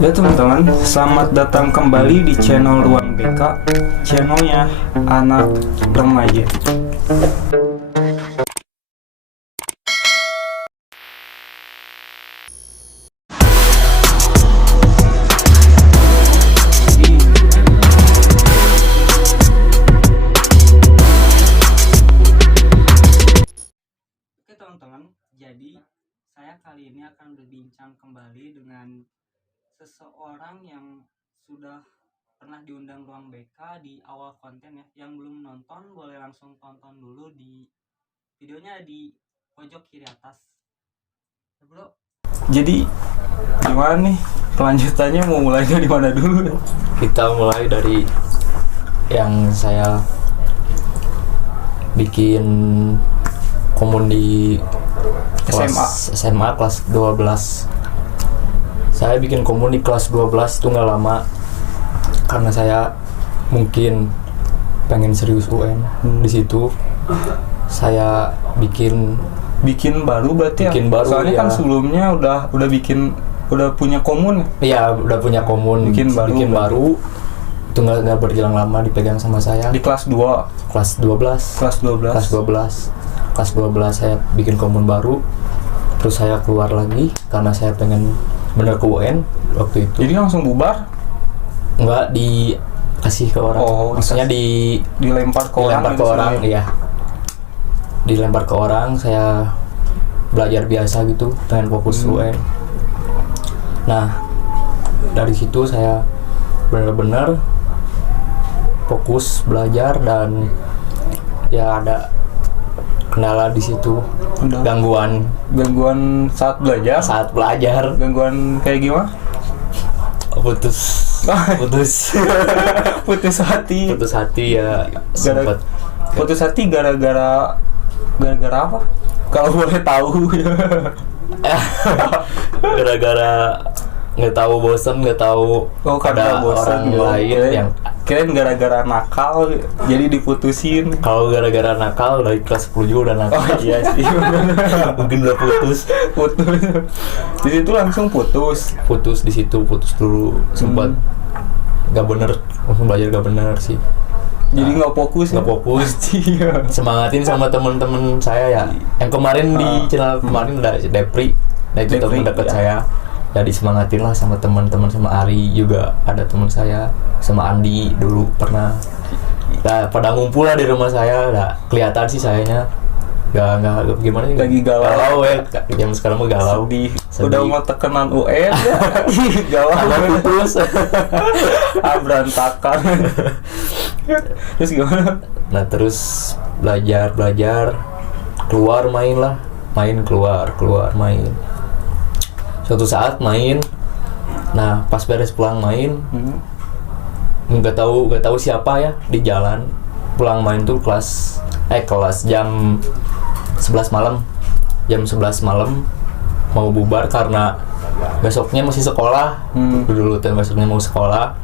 Ya teman-teman, selamat datang kembali di channel Ruang BK, channelnya anak remaja. Oke teman-teman, jadi saya kali ini akan berbincang kembali dengan seseorang yang sudah pernah diundang Ruang BK di awal konten ya. Yang belum nonton boleh langsung tonton dulu di videonya di pojok kiri atas ya, bro. Jadi gimana nih kelanjutannya, mau mulainya di mana dulu? Kita mulai dari yang saya bikin komun di kelas SMA kelas 12. Saya bikin komun di kelas 12 itu nggak lama karena saya mungkin pengen serius UN. Di situ saya bikin baru berarti bikin ya? Baru, soalnya ya. Kan sebelumnya udah punya komun. Iya, udah punya komun, bikin baru. Itu nggak berjalan lama, dipegang sama saya Di kelas 2? kelas 12 kelas 12 saya bikin komun baru. Terus saya keluar lagi karena saya pengen bener ke UN waktu itu. Jadi langsung bubar? Enggak, dikasih ke orang. Maksudnya dilempar ke orang, iya. Dilempar ke orang, saya belajar biasa gitu, pengen fokus UN. Nah, dari situ saya benar-benar fokus belajar dan ya ada kendala di situ. Gangguan saat belajar. Gangguan kayak gimana? putus putus hati ya. Putus hati gara-gara apa? Kalau boleh tahu. Gara-gara nggak tahu, bosan, nggak tahu ada orang lain yang kirain gara-gara nakal jadi diputusin. Kalau gara-gara nakal dari kelas 10 juga udah nakal. Oh iya sih. Mungkin udah putus. Di situ langsung putus Di situ putus dulu, sempat nggak bener, langsung belajar nggak bener sih. Jadi nggak fokus. Semangatin sama teman-teman saya ya. Yang kemarin di channel kemarin udah Depri. Nah itu teman dekat saya. Ya disemangatin lah sama teman-teman, sama Ari juga ada teman saya, sama Andi dulu pernah. Nah, pada ngumpul lah di rumah saya. Nah, kelihatan sih sayanya nggak gimana sih? Lagi galau ya. Jam sekarang mah galau. Sedih. Udah mau tekenan UN. Galau. Putus. Berantakan. Terus gimana? Nah terus belajar keluar main keluar main. Suatu saat main, nah pas beres pulang main, nggak tahu siapa ya di jalan pulang main tuh kelas jam 11 malam, mau bubar karena besoknya masih sekolah. Dulu tuh besoknya mau sekolah.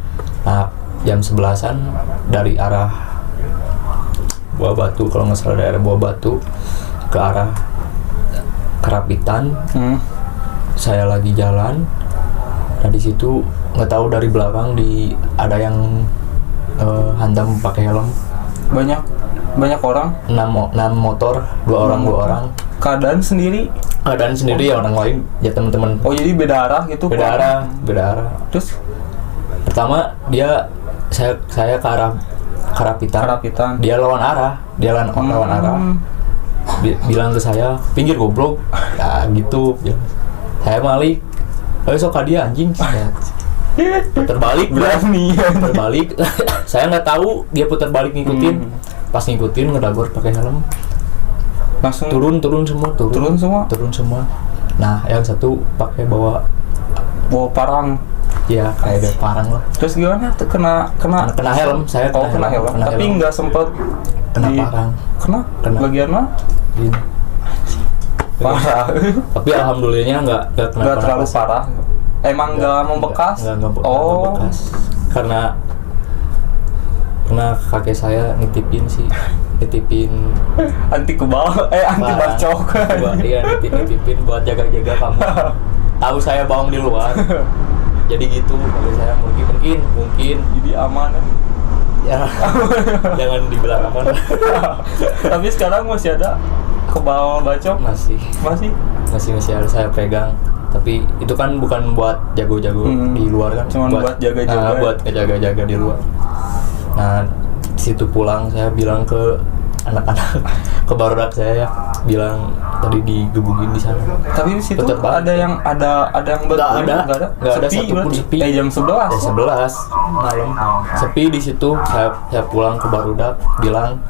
Nah jam 11-an dari arah Buah Batu, kalau nggak salah daerah Buah Batu ke arah Kerapitan. Saya lagi jalan, nah di situ nggak tahu dari belakang ada yang hantam pakai helm. Banyak orang. 6 motor, 2 orang. Keadaan sendiri ya, orang lain ya teman-teman. Oh jadi beda arah gitu? Beda arah. Terus pertama saya ke arah Kerapitan. Dia lawan arah. Bilang ke saya, pinggir goblok. Ya gitu. Saya balik. Ayo sok dia anjing. Putar balik. Berani. Putar balik. Saya nggak tahu dia putar balik ngikutin. Pas ngikutin ngedagor pakai helm. Langsung turun semua. Nah, yang satu pakai bawa parang. Ya, kayak ada parang lah. Terus gimana? Kena helm. Saya kena helm. Tapi nggak sempet kena parang. Kena bagian mana? Parah. Tapi alhamdulillahnya nggak terlalu parah. Emang nggak membekas? Nggak membekas. Karena kakek saya nitipin anti bacok. Iya, nitipin buat jaga-jaga kamu. Tahu saya bohong di luar. jadi gitu kalau saya mungkin Jadi aman ya jangan dibilang aman. Tapi sekarang masih ada ke bawah bacok? masih harus saya pegang, tapi itu kan bukan buat jago-jago di luar kan, cuman buat jaga-jaga. buat jaga-jaga di luar. Nah di situ pulang saya bilang ke anak-anak ke barudak saya ya, bilang tadi digebukin di sana. Tapi di situ Tetep ada yang nggak ada satupun berarti? sepi. Jam 11. Jam 11 malam sepi di situ. Saya pulang ke barudak bilang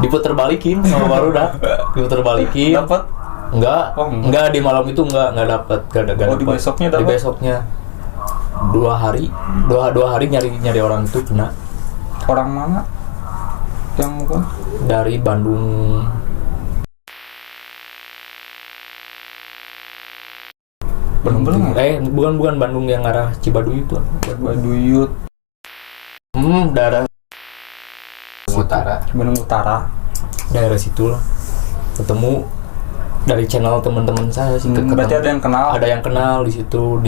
diputer balikin sama barudak, diputer balikin. Dapat? Enggak, enggak di malam itu enggak dapat, enggak dapat. Di besoknya dapat? Di besoknya 2 hari nyari orang itu kena. Orang mana? Yang mukul? Dari Bandung. Belum bukan Bandung yang arah Cibaduyut tuh. Cibaduyut. Daerah Bandung Utara. Daerah situ lah. Ketemu dari channel teman-teman saya sih. Berarti ada yang kenal? Ada yang kenal di situ,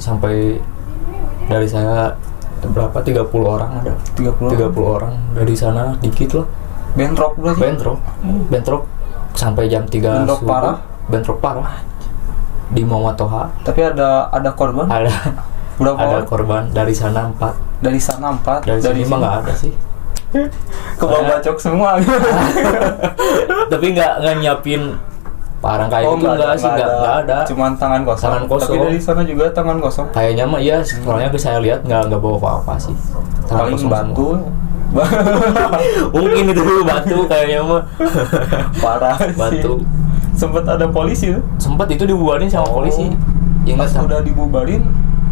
sampai dari saya berapa 30 orang ada. 30 orang dari sana dikit lah. Bentrok berarti? Bentrok sampai jam 3 Bentrok subuh. parah? Bentrok parah di Muhammad Toha. Tapi ada korban? Ada Berapa ada orang? korban dari sana 4. Dari sana 4. Dari sini mah nggak ada sih. Ke bawah bacok semua. Tapi nggak nyiapin parang kayak gitu, nggak ada. Cuman tangan kosong. Tapi dari sana juga tangan kosong. Kayaknya mah iya, soalnya saya lihat nggak bawa apa-apa sih. Paling batu. Mungkin itu dulu batu kayaknya mah. Parah batu. sih. Sempat ada polisi tuh. Sempat itu dibubarin sama polisi. Pas udah dibubarin,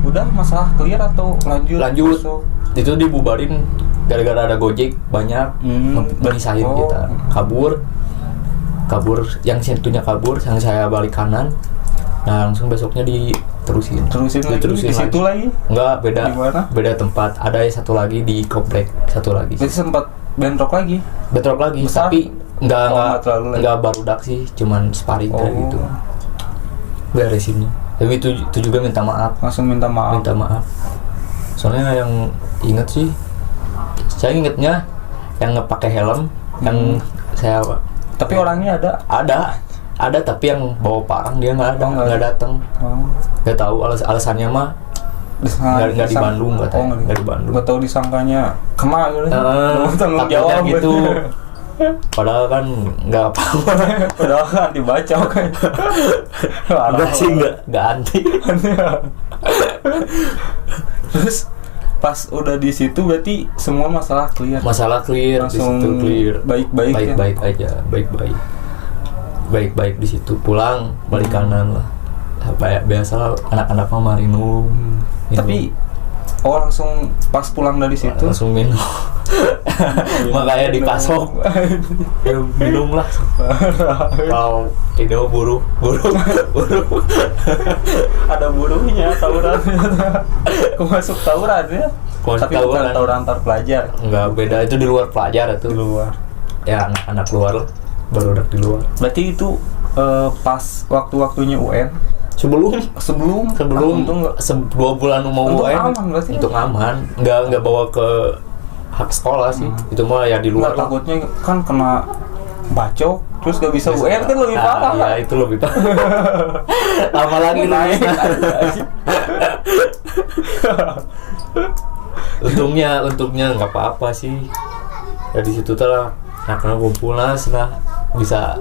udah masalah clear atau lanjut? Masuk. Itu dibubarin gara-gara ada Gojek banyak menisahin kita. Kabur yang satunya kabur, yang saya balik kanan. Nah, langsung besoknya diterusin lagi di situ lagi? Enggak, Dimana? beda tempat. Ada satu lagi di komplek, satu lagi. Berarti sempat bentrok lagi? Besar? Tapi enggak barudak sih, cuman sparring kayak gitu. Beresinnya. Tapi itu juga minta maaf. Langsung minta maaf. Soalnya yang inget sih, saya ingetnya yang nggak pakai helm, yang saya. Tapi orangnya ada tapi yang bawa parang dia nggak datang. Nggak tahu alasannya mah. Nggak di Bandung katanya. Nggak di Bandung. Nggak tahu disangkanya kena gitu. Tanggung jawab gitu. Padahal kan nggak apa-apa. Padahal kan dibaca kan. Enggak sih, nggak anti. Terus pas udah di situ berarti semua masalah clear. Langsung di situ clear. Baik-baik ya? aja, baik-baik di situ. Pulang balik kanan lah. Biasa anak-anak mah minum. Tapi langsung pas pulang dari situ langsung minum. Makanya dipasok. Minum lah. Kalau tidak buru. Ada burunya tawuran. Masuk tawuran ya. Tapi bukan tawuran antar pelajar. Enggak, beda, itu di luar pelajar itu. Di luar. Ya anak-anak luar lah. Barudak di luar. Berarti itu pas waktu-waktunya UN. Sebelum 2 bulan mau UN aman berarti untuk aman, nggak bawa ke hak sekolah sih. Itu mah ya di luar. Takutnya kan kena bacok terus gak bisa UN kan lebih parah. Ya itu lebih parah. Apalagi naik. untungnya nggak apa-apa sih. Ya di situ lah anak-anak kumpul lah, bisa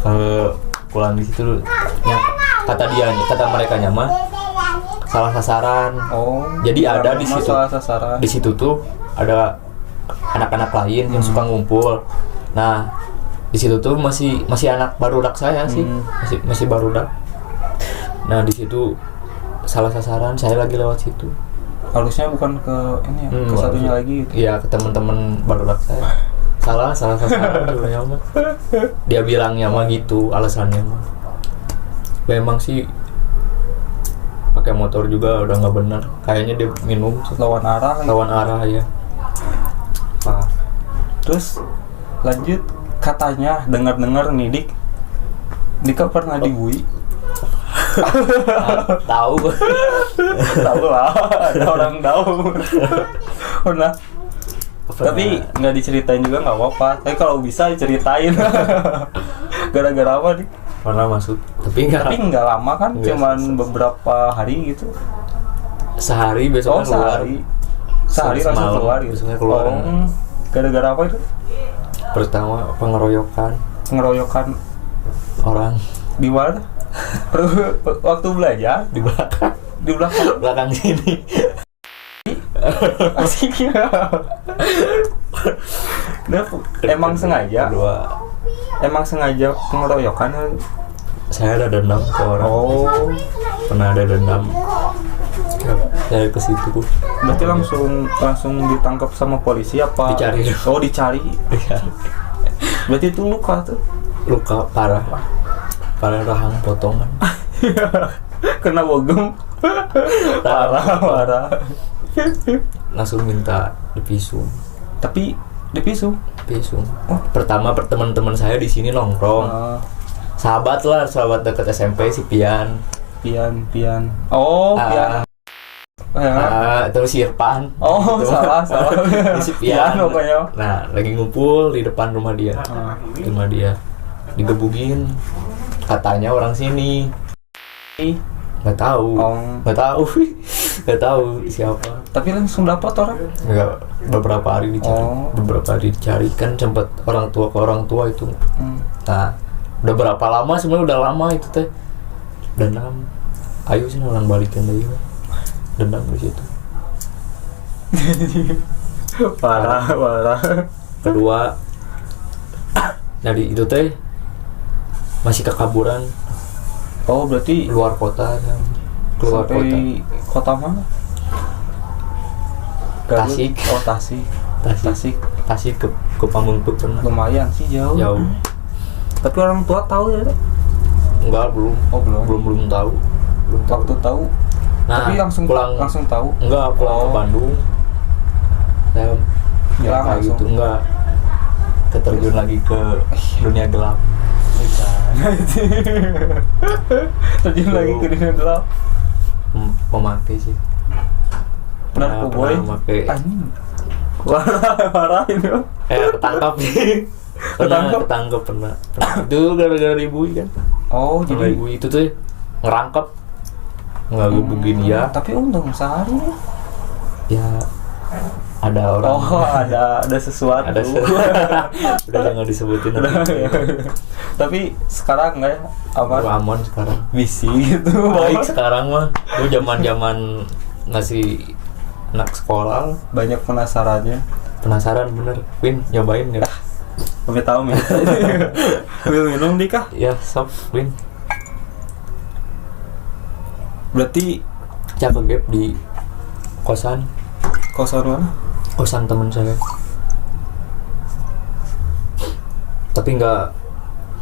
ke pulang di situ. Ya, kata mereka nyaman salah sasaran. Jadi ada di situ. Di situ tuh ada anak-anak lain yang suka ngumpul. Nah, di situ tuh masih anak barudak saya sih. Masih barudak. Nah, di situ salah sasaran, saya lagi lewat situ. Harusnya bukan ke ini ya, ke satunya lagi gitu. Iya, ke teman-teman barudak saya. Salah sasaran sebenarnya mah. Dia bilangnya mah gitu alasannya mah. Memang sih pakai motor juga udah nggak benar. Kayaknya dia minum lawan arah ya. Terus lanjut, katanya dengar nih Dika pernah dibui. Tahu. Tahu lah, ada orang tahu. Pernah. Tapi nggak diceritain juga nggak apa-apa. Tapi kalau bisa diceritain. Gara-gara apa nih? Pernah masuk. Tapi nggak lama kan, cuman beberapa hari gitu. Sehari besoknya keluar. Sehari langsung keluar gitu. Besoknya keluar. Gara-gara apa itu? Pertama pengeroyokan orang di mana? Waktu belajar di belakang sini. Asik ya. Emang sengaja pengeroyokan. Saya ada dendam ke orang. Pernah ada dendam. Saya ke situ. Berarti langsung ditangkap sama polisi apa? Dicari. Dicari. Berarti itu luka tuh. Luka parah rahang potongan. Kena bogem. Parah. Langsung minta dipisum. Tapi dipisum. Pertama teman-teman saya di sini nongkrong. Sahabat dekat SMP si Pian. Pian. Terus si Irfan. Salah. Si Pian. Pokoknya. Nah, lagi ngumpul di depan rumah dia. Digebugin. Katanya orang sini. Nggak tahu siapa. Tapi langsung dapat orang? Enggak, beberapa hari dicari kan sempat orang tua ke orang tua itu. Nah, udah berapa lama sebenarnya, udah lama itu teh. Dendam. Ayo sih orang balikin deh. Dendam di situ. Parah. Kedua, dari itu teh masih kekaburan. Berarti luar kota kan. Kota mana? Tasik. Tasik ke Pamengpeuk pernah. Lumayan sih jauh. Tapi orang tua tahu ya? Enggak, belum. Belum tahu. Waktu tahu. Nah, tapi langsung tahu. Enggak, pulang ke Bandung. Saya bilang kayak gitu, enggak. Keterjun lagi ke dunia gelap. Terjun lagi ke dunia gelap. Memakai sih. Narkoboy. Memakai. Parah ini. Ketangkap sih. Ketangkap pernah. Itu gara-gara ibu kan. Jadi ibu itu tuh ngerangkep. Nggak gebugin dia. Tapi untung sehari ya. Ada orang. Ada sesuatu. Udah jangan disebutin. Tapi sekarang nggak ya? Aman sekarang. Bisi gitu. Baik sekarang mah. Itu zaman masih anak sekolah. Banyak penasarannya. Penasaran bener. Win, nyobain nggak? Kami tahu minta. Will minum dikah? Ya, sob, Win. Berarti Cak gap di kosan. Kosan mana? Kosan teman saya. Tapi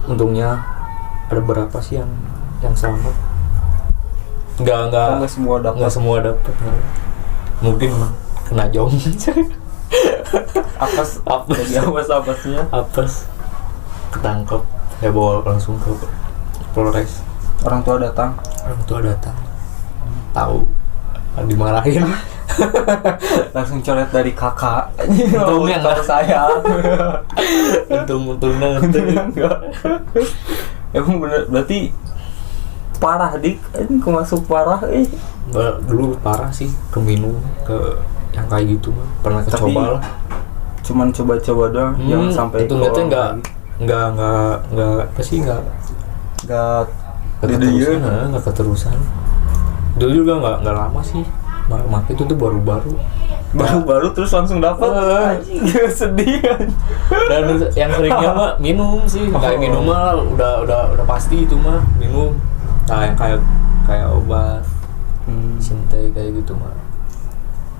untungnya ada berapa sih yang selamat. Enggak semua dapat. Mungkin kena jong. Apes ketangkep, saya bawa langsung ke Polres. Orang tua datang. Tahu dimarahin. Langsung coret dari kakak. Untungnya enggak saya. Untungnya enggak. Emang bener, berarti parah dik. Ini kok masuk parah Dulu parah sih, keminum ke yang kayak gitu mah. Pernah coba lah. Cuman coba-coba doang, jangan sampai itu enggak apa sih enggak keterusan. Dulu juga enggak lama sih. Makin itu tuh baru-baru terus langsung dapat. Sedih. Dan yang seringnya mah minum sih. Kayak minum mah udah pasti itu mah minum. Nah, yang kayak obat. Sintai kayak gitu mah.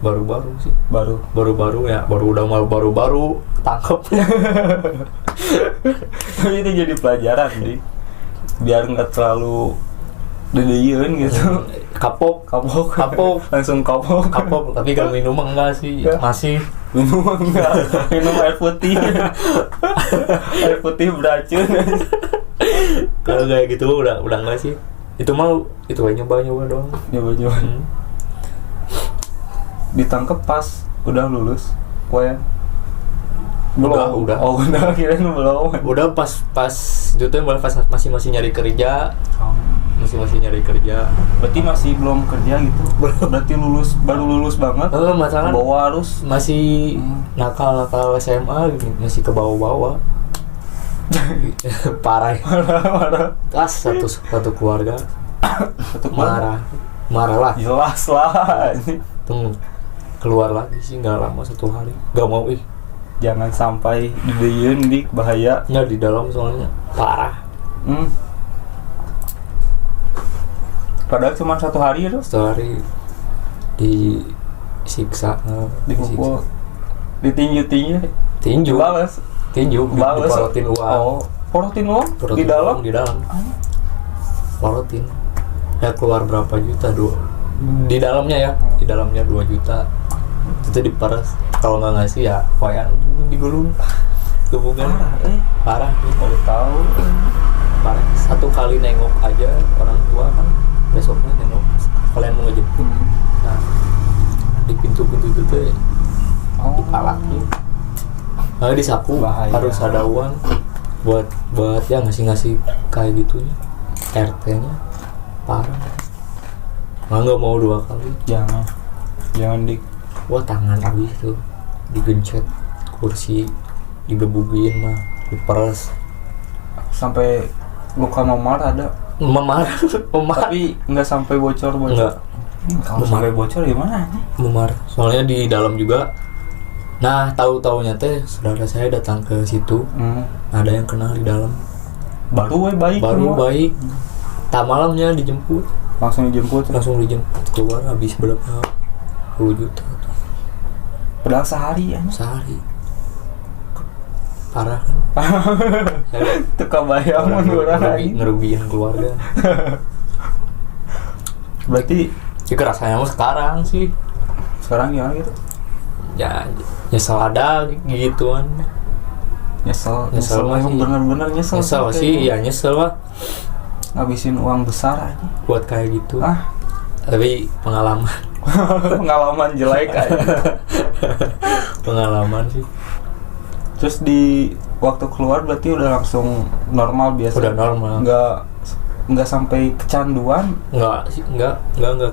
Baru-baru sih. Baru-baru ya. Baru tangkap. Tapi itu jadi pelajaran nih. Biar enggak terlalu dedeyeun gitu. Kapok Langsung kapok. Tapi kalau minum enggak sih. Masih minum enggak. Minum air putih. Air putih beracun. Kalau kayak gitu udah enggak sih. Itu mau itu nyoba doang. Nyoba. ditangkap pas udah lulus ya? Belum. Udah. Oh, udah kirain belum. Udah pas itu tuh pas masih nyari kerja. Masih nyari kerja. Berarti masih belum kerja gitu. Berarti baru lulus banget. Masalah bawa harus masih nakal SMA gitu, masih ke bawah-bawah. Parah. Tas satu keluarga marah lah. Jelas lah. Tuh keluar lagi sih nggak lama 1 hari. Nggak mau Jangan sampai dideun dik bahaya. Nggak di dalam soalnya parah. Padahal cuma 1 hari itu. 1 hari disiksa, Dipukul, ditinju. Balas. Diporotin uang. Oh, porotin uang? Di dalam? Di dalam. Porotin. Ya keluar berapa juta? Di dalamnya ya. Di dalamnya 2 juta. Itu diperas. Kalau nggak ngasih ya koyan digulung. Hubungan parah. Baru tahu. Parah. 1 kali nengok aja orang tua kan besoknya nengok kalian mau ngejemput. Nah, di pintu-pintu itu tuh dipalakin. Nah, disapu. Bahaya. Harus ada uang buat ya ngasih kayak gitunya. RT-nya parah. Nggak mau 2 kali. Jangan dik. Wah, tangan abis tuh digencet, kursi digebukin mah, diperes sampai luka memar ada. memar. Tapi nggak sampai bocor. Enggak. Kalau sampai bocor gimana? Memar. Soalnya di dalam juga. Nah, tahu-taunya teh saudara saya datang ke situ. Ada yang kenal di dalam. Baru baik. Baik. Tak malamnya dijemput. Langsung dijemput keluar habis berapa 10 juta. Padahal sehari ya. Parah kan. Itu kebayang ngerugiin keluarga. Berarti rasanya mah sekarang sih. Sekarang gimana gitu? Ya nyesel ada gituan. Nyesel masih bener-bener nyesel sih ya, nyesel lah ngabisin uang besar aja buat kayak gitu. Tapi pengalaman jelek aja. Pengalaman sih. Terus di waktu keluar berarti udah langsung normal biasa. Udah normal. Nggak sampai kecanduan. Nggak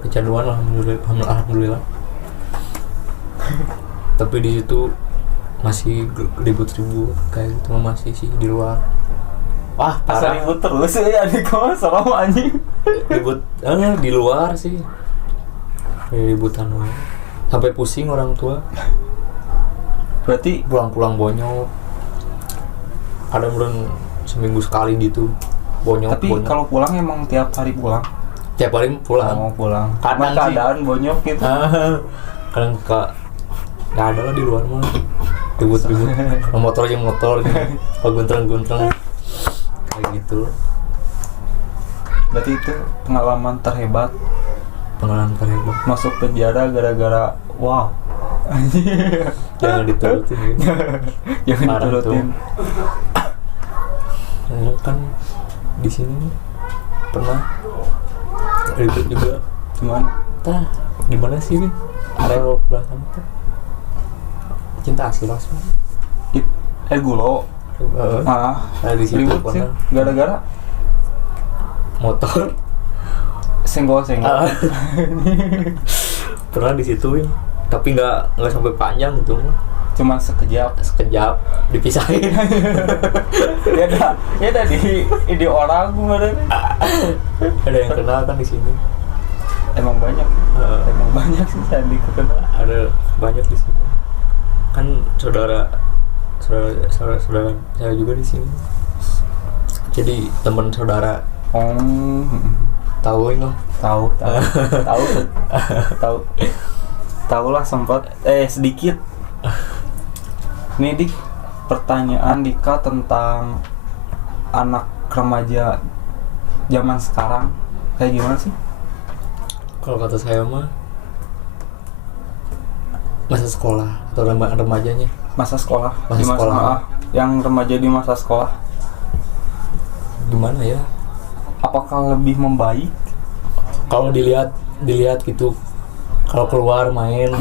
kecanduan, alhamdulillah. Tapi di situ masih ribut-ribut kayak gitu, masih sih di luar. Wah, parah. Ribut terus ya di kamar serem anjing. Ribut di luar sih. Ributan wae. Sampai pusing orang tua. Berarti pulang-pulang bonyok. Ada meren seminggu sekali gitu. Bonyok. Tapi kalau pulang emang tiap hari pulang. Tiap hari pulang. Mau pulang. Kadang keadaan bonyok gitu. Kadang nggak ada lah di luar mah. Ribut-ribut. Motor aja motor gitu. Guntreng-guntreng. Kayak gitu. Berarti itu pengalaman terhebat. Masuk penjara gara-gara wow. Jangan diturutin. Jangan diturutin. Kan di sini pernah ribut juga. Cuman di mana sih nih? Area belakang tuh. Cinta asli langsung. Gulo. Di situ ribut sih. Gara-gara motor. Senggol. Pernah disituin, tapi nggak sampai panjang gitu. Cuma sekejap dipisahin. ya ada di orang kemarin. Ada yang kenal kan di sini. Emang banyak sih Sandi kenal. Ada banyak di sini. Kan saudara saya juga di sini. Jadi teman saudara. Tahu lah sempat sedikit. Nih Dik, pertanyaan Dika tentang anak remaja zaman sekarang kayak gimana sih? Kalau kata saya mah masa sekolah atau remajanya. Masa sekolah. Yang remaja di masa sekolah. Gimana ya? Apakah lebih membaik? Kalau dilihat gitu Kalau keluar main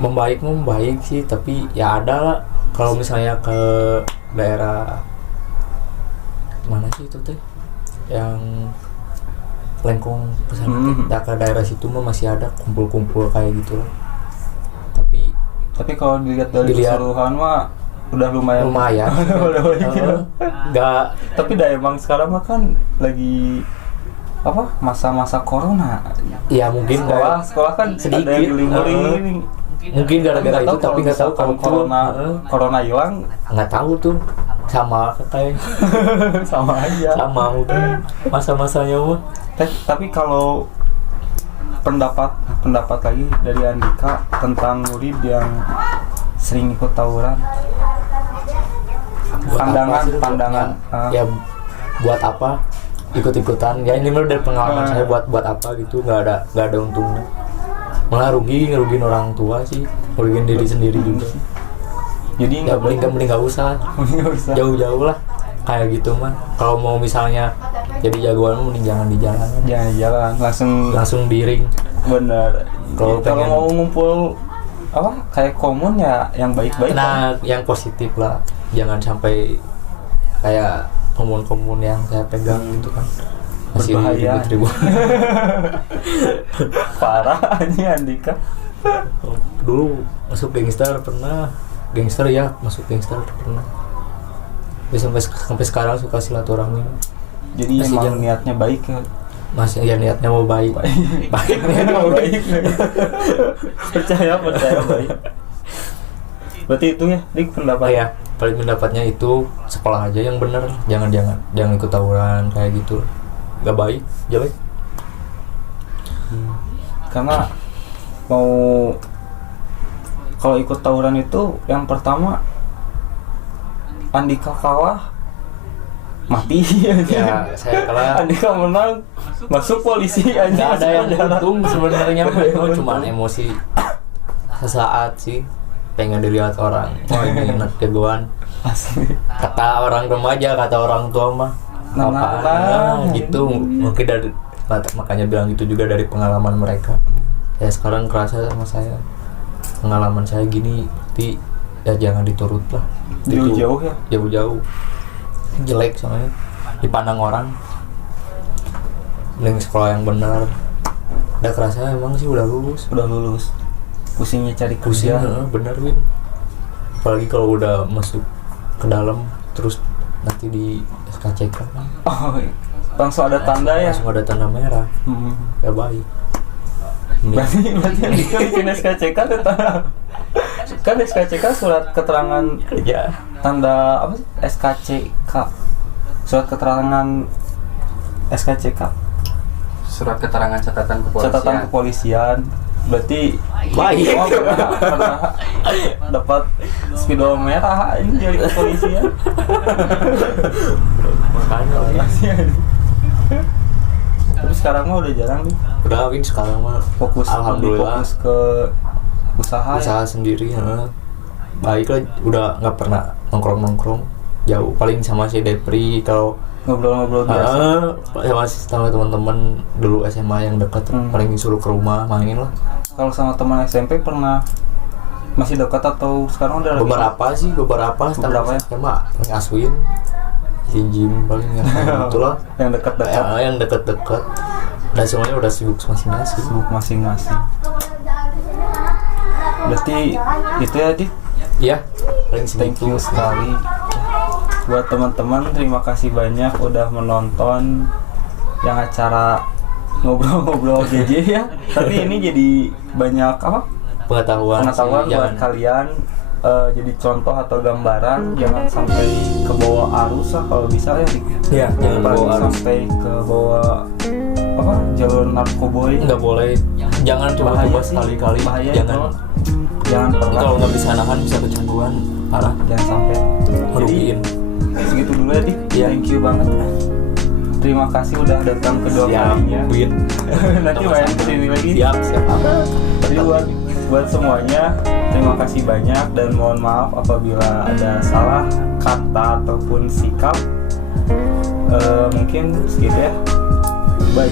membaik sih, tapi ya ada lah. Kalau misalnya ke daerah mana sih itu teh yang Lengkong kesana teh, ke daerah situ mah masih ada kumpul-kumpul kayak gitu lah. Tapi kalau dilihat dari keseluruhan mah udah lumayan. Nggak. Tapi dah emang sekarang mah kan lagi apa masa-masa corona. Iya mungkin sekolah kan sedikit ada yang diliburin. Mungkin gara-gara itu, tapi nggak tahu kalau corona hilang. Nggak tahu tuh, sama kayak sama aja. Sama mungkin masa-masanya mah. Tapi kalau pendapat lagi dari Andika tentang murid yang sering ikut tawuran. Pandangan. Ya buat apa ikut-ikutan? Ya ini dari pengalaman saya, buat apa gitu, nggak ada untungnya. Malah ngerugiin orang tua sih, ngerugiin diri sendiri juga. Jadi mending nggak usah. Jauh-jauh lah kayak gitu mah. Kalau mau misalnya jadi jagoan mending jangan di jalan. Jangan langsung di ring. Bener. Kalau pengen mau ngumpul apa kayak komun ya yang baik-baik. Nah, yang positif lah. Jangan sampai kayak komun-komun yang saya pegang gitu kan. Masih ribut-ribut. Parah aja Andika. Dulu masuk gangster pernah. Gangster ya, masuk gangster pernah. Sampai sekarang suka silaturahmi. Jadi emang niatnya baik ya. Masih ya niatnya mau baik. Baik niatnya mau baik. percaya baik. Berarti itu ya, Dik, pendapat. Ya, paling pendapatnya itu sekolah aja yang benar. Jangan ikut tawuran kayak gitu. Gak baik, jelek. Karena kalau ikut tawuran itu yang pertama Andika kalah mati ya. Saya kalah, Andika menang masuk polisi aja. Nggak ada yang untung sebenarnya. Cuma emosi sesaat sih, pengen dilihat orang. Ini enak jagoan. Kata orang remaja, kata orang tua mah apaan gitu. Mungkin makanya bilang gitu juga dari pengalaman mereka. Ya sekarang kerasa sama saya, pengalaman saya gini, berarti ya jangan diturut lah. Jauh-jauh ya? Jauh-jauh. Jelek soalnya dipandang orang. Mending sekolah yang benar. Udah kerasa emang sih udah lulus. Pusingnya cari kerja. Bener Win. Apalagi kalau udah masuk ke dalam terus nanti di SKCK. Langsung ada tanda ya? Langsung ada tanda merah. Ya baik. Berarti bikin SKCK kan SKCK surat keterangan ya. Tanda apa sih? SKCK. Surat keterangan SKCK. Surat keterangan catatan kepolisian. Berarti baik. Pernah dapat spidol merah ini dari kepolisian. Makanya tapi sekarang mah udah jarang nih. Udah Win, sekarang mah alhamdulillah fokus ke usaha sendiri. Baik lah, udah nggak pernah nongkrong jauh, paling sama si Depri kalau ngobrol biasa. Sama teman-teman dulu SMA yang dekat, paling disuruh ke rumah main lah. Kalau sama teman SMP pernah masih dekat atau sekarang udah beberapa ya? SMA paling Aswin, si Jim paling itulah yang dekat. Dan semuanya udah sibuk masing-masing. Berarti itu ya, Dik? Iya, paling thank you sekali buat teman-teman. Terima kasih banyak udah menonton yang acara ngobrol-ngobrol GJ ya. Tapi ini jadi banyak pengetahuan buat kalian. Jadi contoh atau gambaran, jangan sampai ke bawah arus lah kalau bisa ya, Dik. Iya, jangan bawa arus sampai ke bawah jalur narkoboy. Nggak boleh. Jangan coba-coba sekali-kali. Jangan pernah. Kalau nggak bisa nahan bisa kecanduan parah. Jangan sampai merugiin. Segitu dulu ya, Dik. Thank you banget. Terima kasih udah datang kedua kalinya. Nanti main kesini lagi. Siap. Jadi buat semuanya, terima kasih banyak dan mohon maaf apabila ada salah kata ataupun sikap. Mungkin segitu ya. Bye.